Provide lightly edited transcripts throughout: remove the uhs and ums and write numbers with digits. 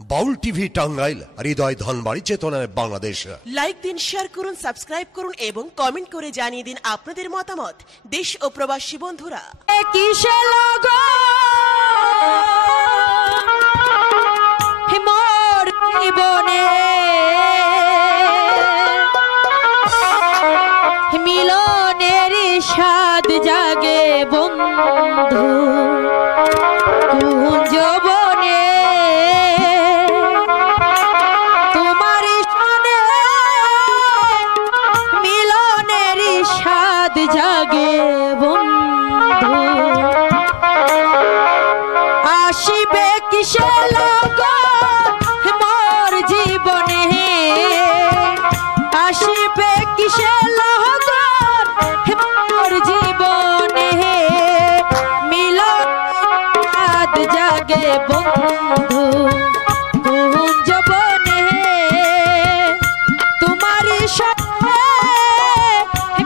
বাউল TV Tangail, হৃদয় ধনবাড়ি, চেতনায় Bangladesh. Like দিন, share করুন, সাবস্ক্রাইব করুন এবং কমেন্ট করে জানিয়ে দিন আপনাদের মতামত। দেশ ও প্রবাসী বন্ধুরা, কিসে লগো মোর জীবনে মিলনের স্বাদ জাগে বন্ধু কুঞ্জবনে, তোমার সনে মিলনের স্বাদ জাগে বন্ধু। আসিবে কিসে লগন মোর জীবনে, আসিবে কিসে লগন মোর জীবনে মিলন স্বাদ জাগে বন্ধু কুঞ্জবনে, তোমার সাথে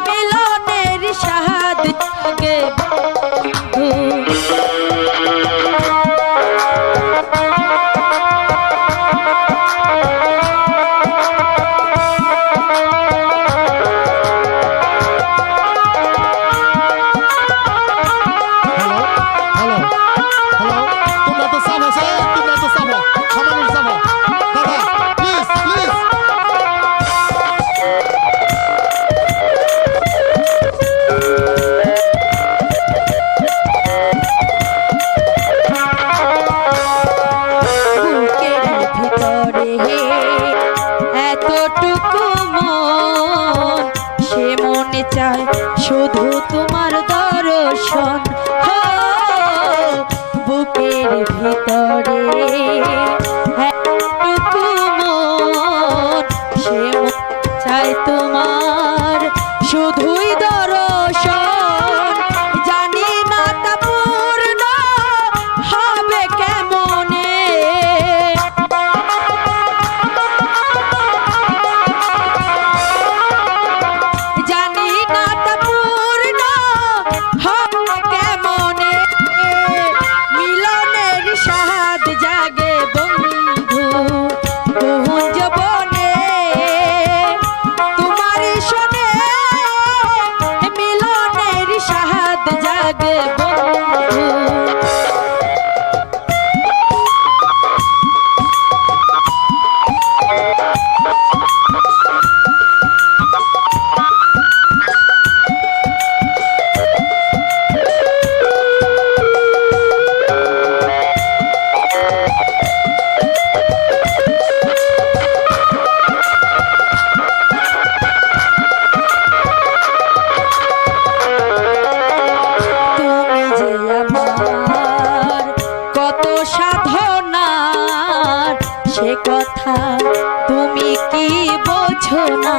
মিলনের স্বাদ জাগে বন্ধু। এতটুকু মন সে মনে চায় শুধু তোমার দর্শন, বুকের ভিতরে এতটুকু মন সে মনে চায় তোমার শুধুই দর্শন। জানি না তা পূর্ণ হবে কেমনে, জানি না তা পূর্ণ হবে কেমনে মিলনের স্বাদ জাগে বন্ধু কুঞ্জবনে, তোমার সনে মিলনের স্বাদ জাগে বন্ধু। সাধনার সে কথা তুমি কি বোঝো না,